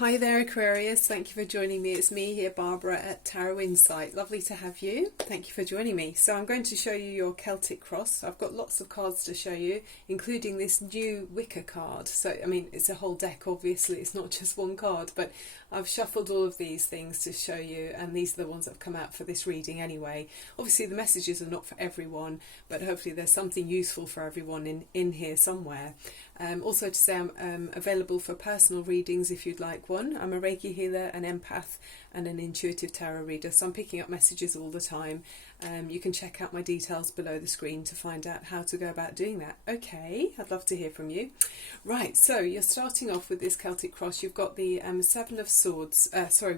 Hi there, Aquarius. Thank you for joining me. It's me here, Barbara at Tarot Insight. Lovely to have you. Thank you for joining me. So I'm going to show you your Celtic cross. I've got lots of cards to show you, including this new Wicker card. So, I mean, it's a whole deck, obviously. It's not just one card, but I've shuffled all of these things to show you, and these are the ones that have come out for this reading anyway. Obviously, the messages are not for everyone, but hopefully there's something useful for everyone in here somewhere. Also to say I'm available for personal readings if you'd like one. I'm a Reiki healer, an empath and an intuitive tarot reader, so I'm picking up messages all the time. You can check out my details below the screen to find out how to go about doing that. Okay, I'd love to hear from you. Right, so you're starting off with this Celtic cross. You've got the Seven of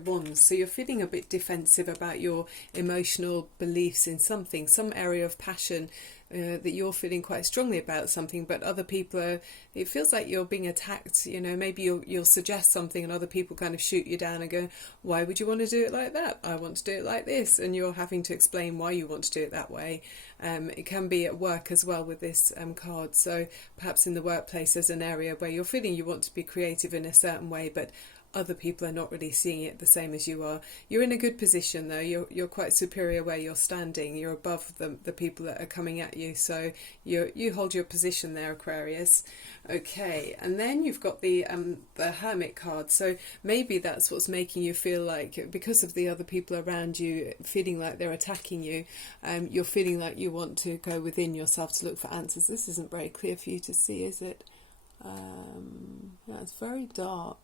Wands, so you're feeling a bit defensive about your emotional beliefs in something, some area of passion that you're feeling quite strongly about something, but other people it feels like you're being attacked. You know, maybe you'll suggest something and other people kind of shoot you down and go, why would you want to do it like that? I want to do it like this. And you're having to explain why you want to do it that way. It can be at work as well with this card. So perhaps in the workplace there's an area where you're feeling you want to be creative in a certain way, but other people are not really seeing it the same as you are. You're in a good position though. You're quite superior where you're standing. You're above the people that are coming at you. So you hold your position there, Aquarius. Okay, and then you've got the Hermit card. So maybe that's what's making you feel like, because of the other people around you feeling like they're attacking you, you're feeling like you want to go within yourself to look for answers. This isn't very clear for you to see, is it? Yeah, it's very dark.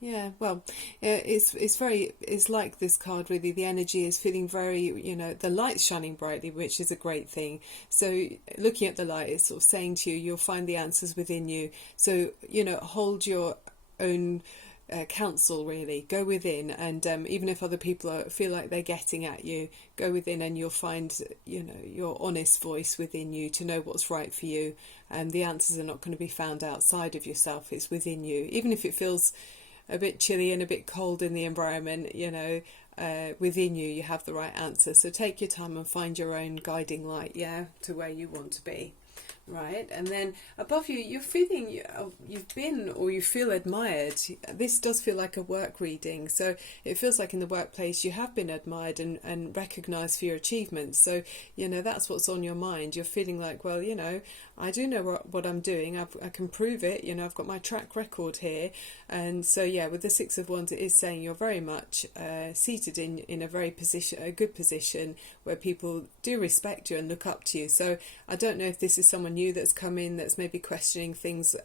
Yeah, well, it's like this card really. The energy is feeling very, the light's shining brightly, which is a great thing. So looking at the light, it's sort of saying to you, you'll find the answers within you. So, hold your own counsel, really. Go within, and even if other people feel like they're getting at you, go within and you'll find your honest voice within you to know what's right for you. And the answers are not going to be found outside of yourself. It's within you, even if it feels a bit chilly and a bit cold in the environment. Within you have the right answer. So take your time and find your own guiding light, to where you want to be. Right, and then above you, you're feeling you've been or you feel admired. This does feel like a work reading, so it feels like in the workplace you have been admired and recognised for your achievements. So that's what's on your mind. You're feeling like, well, I do know what I'm doing. I can prove it. I've got my track record here. And so with the Six of Wands, it is saying you're very much seated in a a good position where people do respect you and look up to you. So I don't know if this is someone new that's come in that's maybe questioning things.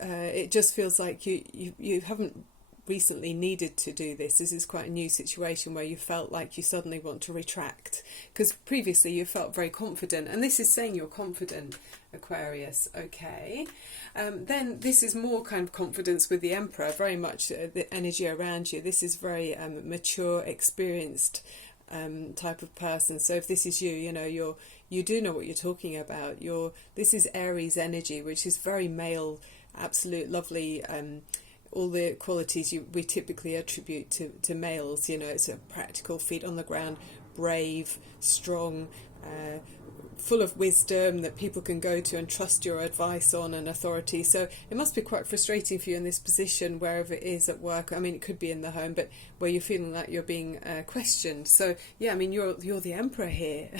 It just feels like you haven't recently needed to do this. This is quite a new situation where you felt like you suddenly want to retract, because previously you felt very confident, and this is saying you're confident, Aquarius. Okay, then this is more kind of confidence with the Emperor, very much the energy around you. This is very mature, experienced type of person. So if this is you do know what you're talking about. This is Aries energy, which is very male, absolute lovely, all the qualities we typically attribute to males. It's a practical, feet on the ground, brave, strong, full of wisdom that people can go to and trust your advice on, and authority. So it must be quite frustrating for you in this position, wherever it is at work. I mean, it could be in the home, but where you're feeling like you're being questioned. So I mean, you're the Emperor here,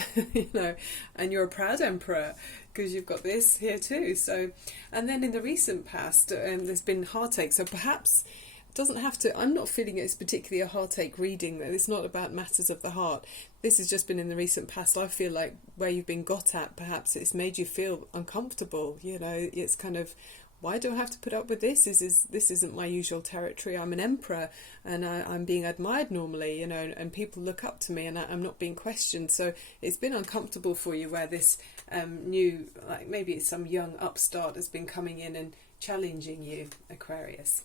and you're a proud Emperor, because you've got this here too. So, and then in the recent past, there's been heartache. So perhaps it doesn't have to. I'm not feeling it's particularly a heartache reading. That it's not about matters of the heart. This has just been in the recent past. I feel like where you've been got at, perhaps it's made you feel uncomfortable. It's kind of, why do I have to put up with this? This isn't my usual territory. I'm an emperor, and I'm being admired normally, and people look up to me, and I'm not being questioned. So it's been uncomfortable for you, where this new, like maybe it's some young upstart has been coming in and challenging you, Aquarius.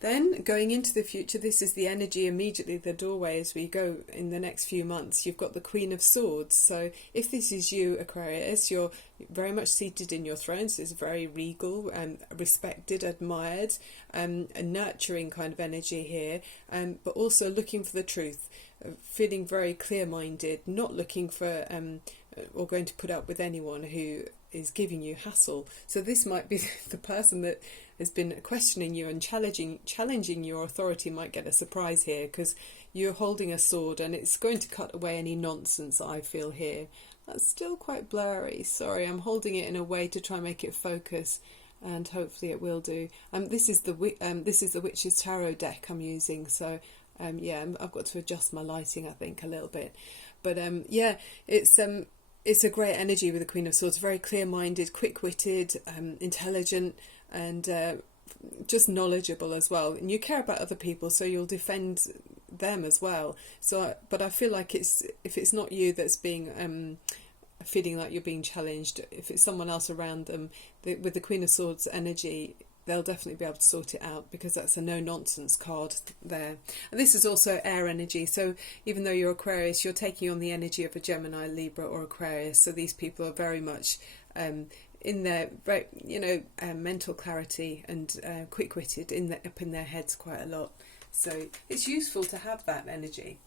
Then going into the future, this is the energy immediately, the doorway as we go in the next few months. You've got the Queen of Swords. So if this is you, Aquarius, you're very much seated in your throne. So it's very regal and respected, admired, a nurturing kind of energy here, but also looking for the truth, feeling very clear-minded, not looking for or going to put up with anyone who is giving you hassle. So this might be the person that has been questioning you and challenging your authority might get a surprise here, because you're holding a sword and it's going to cut away any nonsense, I feel here. That's still quite blurry. Sorry, I'm holding it in a way to try and make it focus, and hopefully it will do. This is the Witch's Tarot deck I'm using, so yeah, I've got to adjust my lighting, I think, a little bit. But yeah, it's a great energy with the Queen of Swords. Very clear-minded, quick-witted, intelligent, and just knowledgeable as well. And you care about other people, so you'll defend them as well. So, but I feel like if it's not you that's being feeling like you're being challenged, if it's someone else around them, with the Queen of Swords energy, they'll definitely be able to sort it out, because that's a no-nonsense card there. And this is also air energy, so even though you're Aquarius, you're taking on the energy of a Gemini, Libra or Aquarius, so these people are very much in their mental clarity and quick-witted, up in their heads quite a lot. So it's useful to have that energy.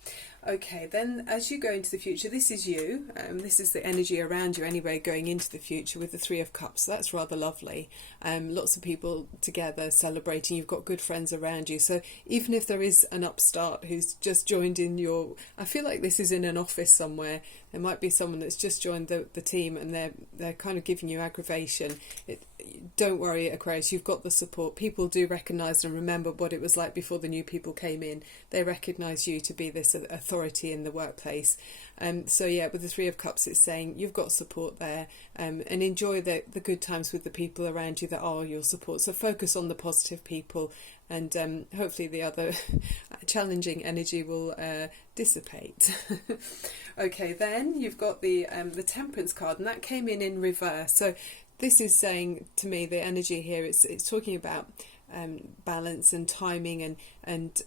Okay, then as you go into the future, this is you. This is the energy around you anyway, going into the future with the Three of Cups. So that's rather lovely. Lots of people together celebrating. You've got good friends around you. So even if there is an upstart who's just joined in I feel like this is in an office somewhere. There might be someone that's just joined the team and they're kind of giving you aggravation. Don't worry, Aquarius, you've got the support. People do recognise and remember what it was like before the new people came in. They recognise you to be this authority in the workplace. So yeah, with the Three of Cups, it's saying you've got support there, and enjoy the good times with the people around you that are your support. So focus on the positive people, and hopefully the other challenging energy will dissipate. Okay, then you've got the Temperance card, and that came in reverse. So this is saying to me, the energy here, it's talking about balance and timing and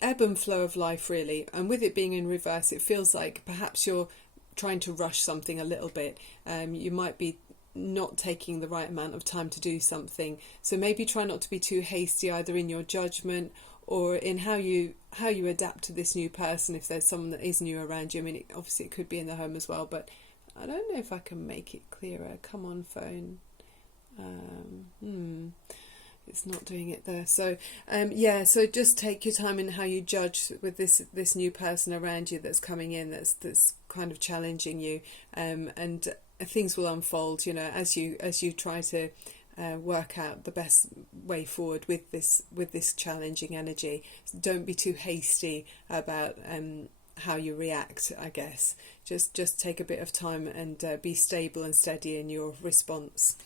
ebb and flow of life, really. And with it being in reverse, it feels like perhaps you're trying to rush something a little bit. You might be not taking the right amount of time to do something. So maybe try not to be too hasty, either in your judgment or in how you adapt to this new person, if there's someone that is new around you. I mean, obviously it could be in the home as well, but I don't know if I can make it clearer. Come on, phone. It's not doing it there. So yeah, so just take your time in how you judge with this new person around you that's coming in, that's kind of challenging you, and things will unfold, as you try to work out the best way forward with this challenging energy. Don't be too hasty about how you react, I guess. Just take a bit of time and be stable and steady in your response.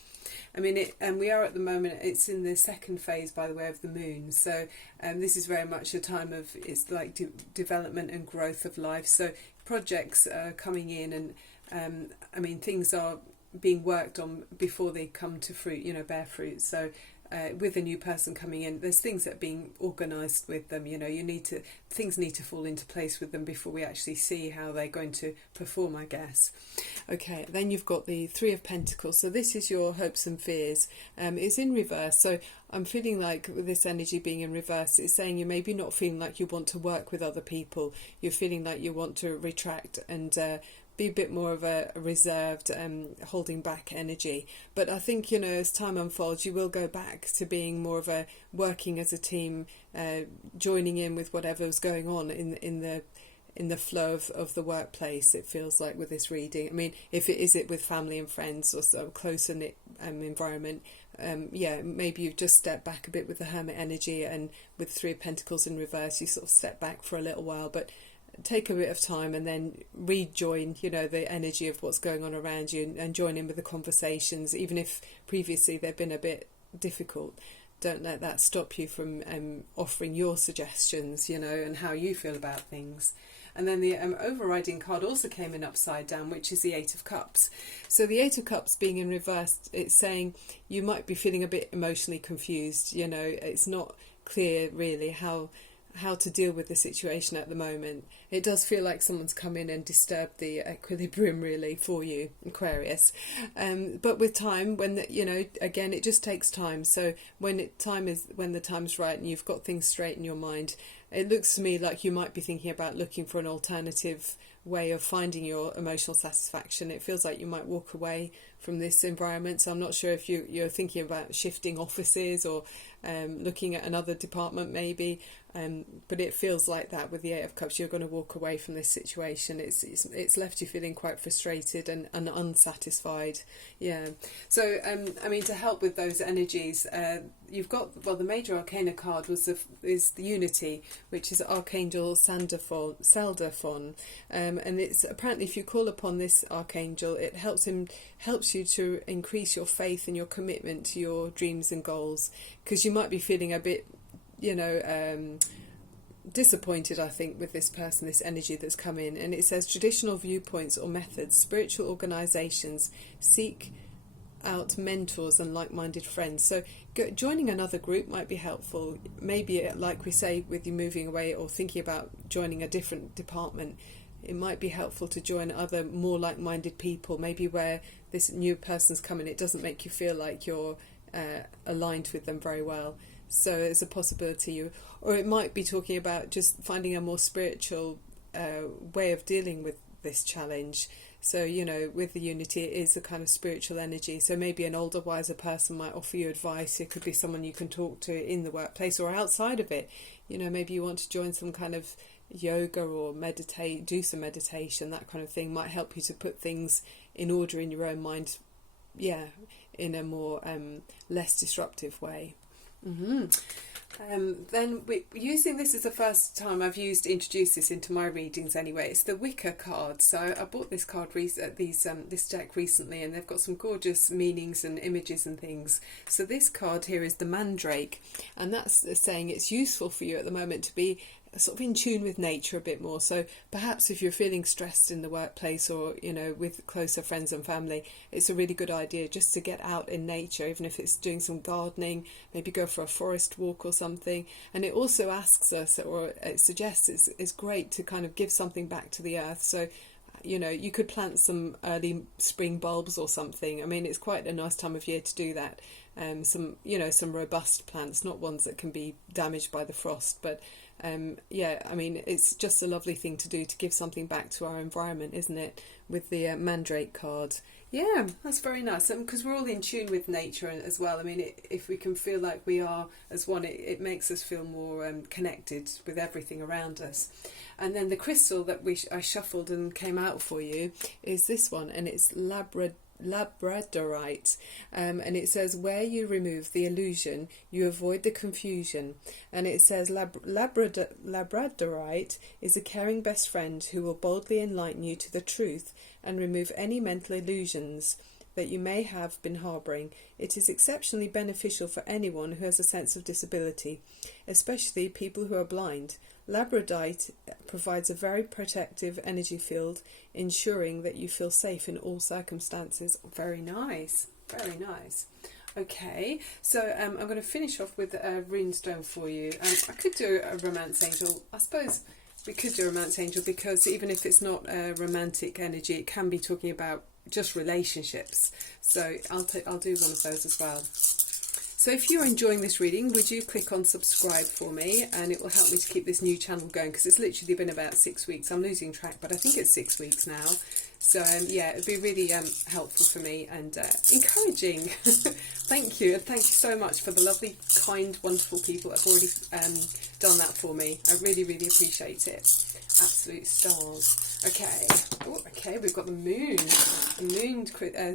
I mean, and we are at the moment, it's in the second phase, by the way, of the moon. So this is very much a time of, it's like development and growth of life. So projects are coming in, and I mean, things are being worked on before they come to fruit, bear fruit. So with a new person coming in, there's things that are being organised with them. Things need to fall into place with them before we actually see how they're going to perform, I guess. Okay, then you've got the Three of Pentacles. So this is your hopes and fears. It's in reverse. So I'm feeling like with this energy being in reverse, it's saying you're maybe not feeling like you want to work with other people. You're feeling like you want to retract and be a bit more of a reserved, holding back energy. But I think, as time unfolds, you will go back to being more of a working as a team, joining in with whatever's going on in the flow of the workplace. It feels like with this reading. I mean, if it is with family and friends or so closer knit environment, yeah, maybe you just step back a bit with the Hermit energy, and with Three of Pentacles in reverse, you sort of step back for a little while, but take a bit of time and then rejoin, the energy of what's going on around you, and join in with the conversations, even if previously they've been a bit difficult. Don't let that stop you from offering your suggestions, and how you feel about things. And then the overriding card also came in upside down, which is the Eight of Cups. So the Eight of Cups being in reverse, it's saying you might be feeling a bit emotionally confused. It's not clear really how to deal with the situation at the moment. It does feel like someone's come in and disturbed the equilibrium really for you, Aquarius. But with time, when again, it just takes time. So when the time's right and you've got things straight in your mind, it looks to me like you might be thinking about looking for an alternative way of finding your emotional satisfaction. It feels like you might walk away from this environment. So I'm not sure if you're thinking about shifting offices or looking at another department maybe. But it feels like that with the Eight of Cups. You're going to walk away from this situation. It's left you feeling quite frustrated and unsatisfied. Yeah. So I mean, to help with those energies, you've got, well, the major arcana card is the Unity, which is Archangel Sandalphon, and it's apparently if you call upon this archangel, it helps you to increase your faith and your commitment to your dreams and goals, because you might be feeling a bit, disappointed, I think, with this person, this energy that's come in. And it says traditional viewpoints or methods, spiritual organisations seek out mentors and like-minded friends. So joining another group might be helpful. Maybe, like we say, with you moving away or thinking about joining a different department, it might be helpful to join other more like-minded people, maybe where this new person's coming, it doesn't make you feel like you're aligned with them very well. So it's a possibility. Or it might be talking about just finding a more spiritual way of dealing with this challenge. So, with the Unity, it is a kind of spiritual energy. So maybe an older, wiser person might offer you advice. It could be someone you can talk to in the workplace or outside of it. Maybe you want to join some kind of yoga or do some meditation, that kind of thing might help you to put things in order in your own mind, in a more less disruptive way. Then using this is the first time I've introduced this into my readings anyway. It's the Wicker card. So I bought this card this deck recently, and they've got some gorgeous meanings and images and things. So this card here is the Mandrake, and that's saying it's useful for you at the moment to be sort of in tune with nature a bit more. So perhaps if you're feeling stressed in the workplace or with closer friends and family, it's a really good idea just to get out in nature, even if it's doing some gardening, maybe go for a forest walk or something. And it also asks us, or it suggests it's great to kind of give something back to the earth. So you could plant some early spring bulbs or something. I mean, it's quite a nice time of year to do that. Some robust plants, not ones that can be damaged by the frost, but I mean, it's just a lovely thing to do, to give something back to our environment, isn't it, with the Mandrake card. Yeah, that's very nice, because we're all in tune with nature as well. I mean, if we can feel like we are as one, it makes us feel more connected with everything around us. And then the crystal that I shuffled and came out for you is this one, and it's Labradorite, and it says, where you remove the illusion, you avoid the confusion. And it says Labradorite is a caring best friend who will boldly enlighten you to the truth and remove any mental illusions that you may have been harbouring. It is exceptionally beneficial for anyone who has a sense of disability, especially people who are blind. Labradorite provides a very protective energy field, ensuring that you feel safe in all circumstances. Very nice, very nice. Okay, so I'm going to finish off with a runestone for you. I could do a romance angel. I suppose we could do a romance angel, because even if it's not a romantic energy, it can be talking about just relationships. So I'll do one of those as well. So if you're enjoying this reading, would you click on subscribe for me, and it will help me to keep this new channel going, because it's literally been about 6 weeks. I'm losing track, but I think it's 6 weeks now. So it'd be really helpful for me and encouraging. Thank you, and thank you so much for the lovely, kind, wonderful people that have already done that for me. I really, really appreciate it. Absolute stars. Okay, we've got the moon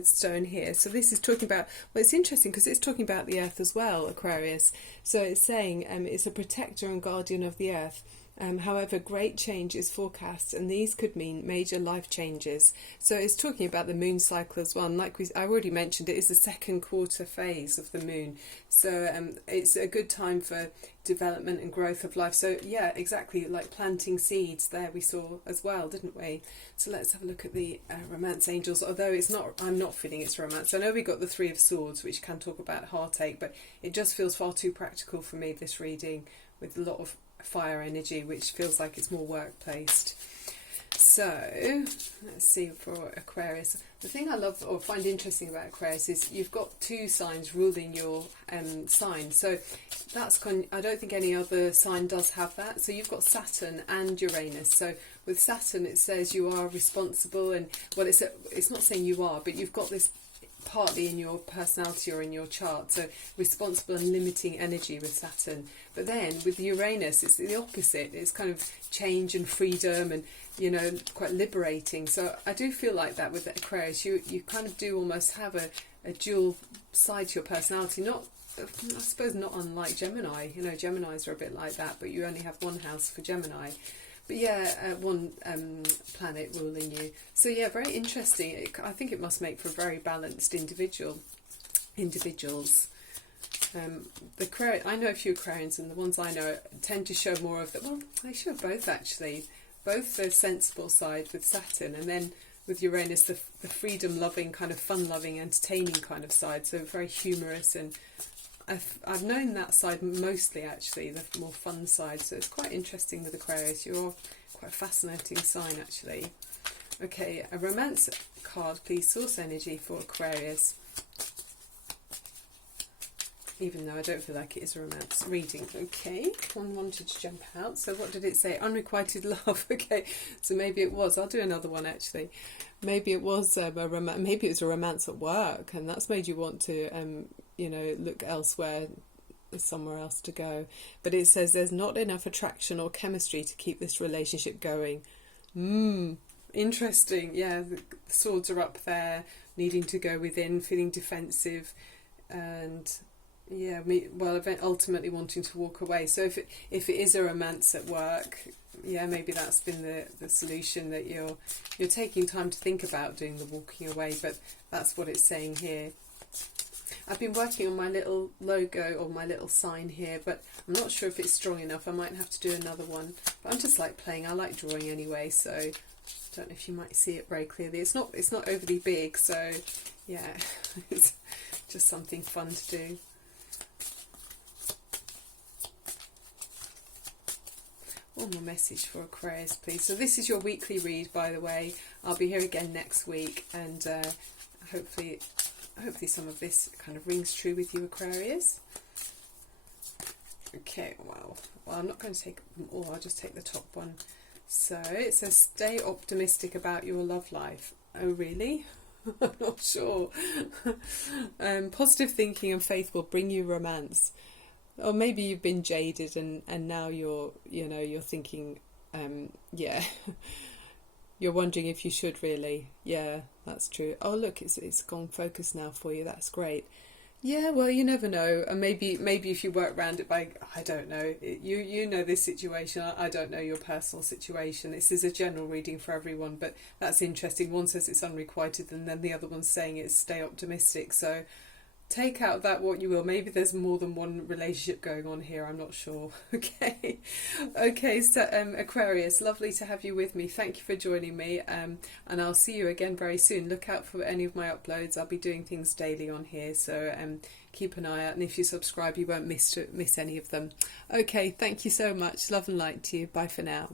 stone here. So this is talking about, well, it's interesting because it's talking about the earth as well, Aquarius. So it's saying it's a protector and guardian of the earth. However, great change is forecast, and these could mean major life changes. So it's talking about the moon cycle as well. And like I already mentioned, it is the second quarter phase of the moon. So it's a good time for development and growth of life. So yeah, exactly, like planting seeds there we saw as well, didn't we? So let's have a look at the romance angels. Although I'm not feeling it's romance. I know we got the Three of Swords, which can talk about heartache, but it just feels far too practical for me, this reading, with a lot of fire energy, which feels like it's more work-placed. So let's see for Aquarius. The thing I love or find interesting about Aquarius is you've got two signs ruling your sign. So that's I don't think any other sign does have that. So you've got Saturn and Uranus. So with Saturn, it says you are responsible, and well, it's not saying you are, but you've got this partly in your personality or in your chart, so responsible and limiting energy with Saturn. But then with Uranus, it's the opposite. It's kind of change and freedom, and quite liberating. So I do feel like that with Aquarius. You kind of do almost have a dual side to your personality. Not, I suppose, not unlike Gemini. Geminis are a bit like that, but you only have one house for Gemini. But yeah, one planet ruling you. So yeah, very interesting. I think it must make for very balanced individuals. I know a few Aquarians, and the ones I know tend to show more of the. Well, they show both actually. Both the sensible side with Saturn, and then with Uranus, the freedom-loving, kind of fun-loving, entertaining kind of side. So very humorous, and I've known that side mostly, actually, the more fun side. So it's quite interesting with Aquarius. You're quite a fascinating sign, actually. Okay, a romance card, please. Source energy for Aquarius. Even though I don't feel like it is a romance reading. Okay, one wanted to jump out. So what did it say? Unrequited love. Okay, so maybe it was. I'll do another one, actually. Maybe it was maybe it was a romance at work, and that's made you want to look elsewhere, somewhere else to go. But it says there's not enough attraction or chemistry to keep this relationship going. Interesting. Yeah, the swords are up there, needing to go within, feeling defensive, and yeah, ultimately wanting to walk away. So if it is a romance at work, yeah, maybe that's been the solution, that you're taking time to think about doing the walking away. But that's what it's saying here. I've been working on my little logo or my little sign here, but I'm not sure if it's strong enough. I might have to do another one. But I'm just like playing. I like drawing anyway, so I don't know if you might see it very clearly. It's not overly big, so yeah, it's just something fun to do. One more message for Aquarius, please. So this is your weekly read, by the way. I'll be here again next week, and hopefully some of this kind of rings true with you, Aquarius. Okay, well, I'm not going to take them all. I'll just take the top one. So it says, stay optimistic about your love life. Oh, really? I'm not sure. Positive thinking and faith will bring you romance. Or maybe you've been jaded, and now you're thinking, you're wondering if you should really. Yeah, that's true. Oh, look, it's gone focus now for you. That's great. Yeah, well, you never know. And maybe if you work around it by, I don't know, you know this situation. I don't know your personal situation. This is a general reading for everyone, but that's interesting. One says it's unrequited, and then the other one's saying it's stay optimistic. So take out that what you will. Maybe there's more than one relationship going on here. I'm not sure. Okay. So Aquarius, lovely to have you with me. Thank you for joining me. And I'll see you again very soon. Look out for any of my uploads. I'll be doing things daily on here. So keep an eye out. And if you subscribe, you won't miss any of them. Okay. Thank you so much. Love and light to you. Bye for now.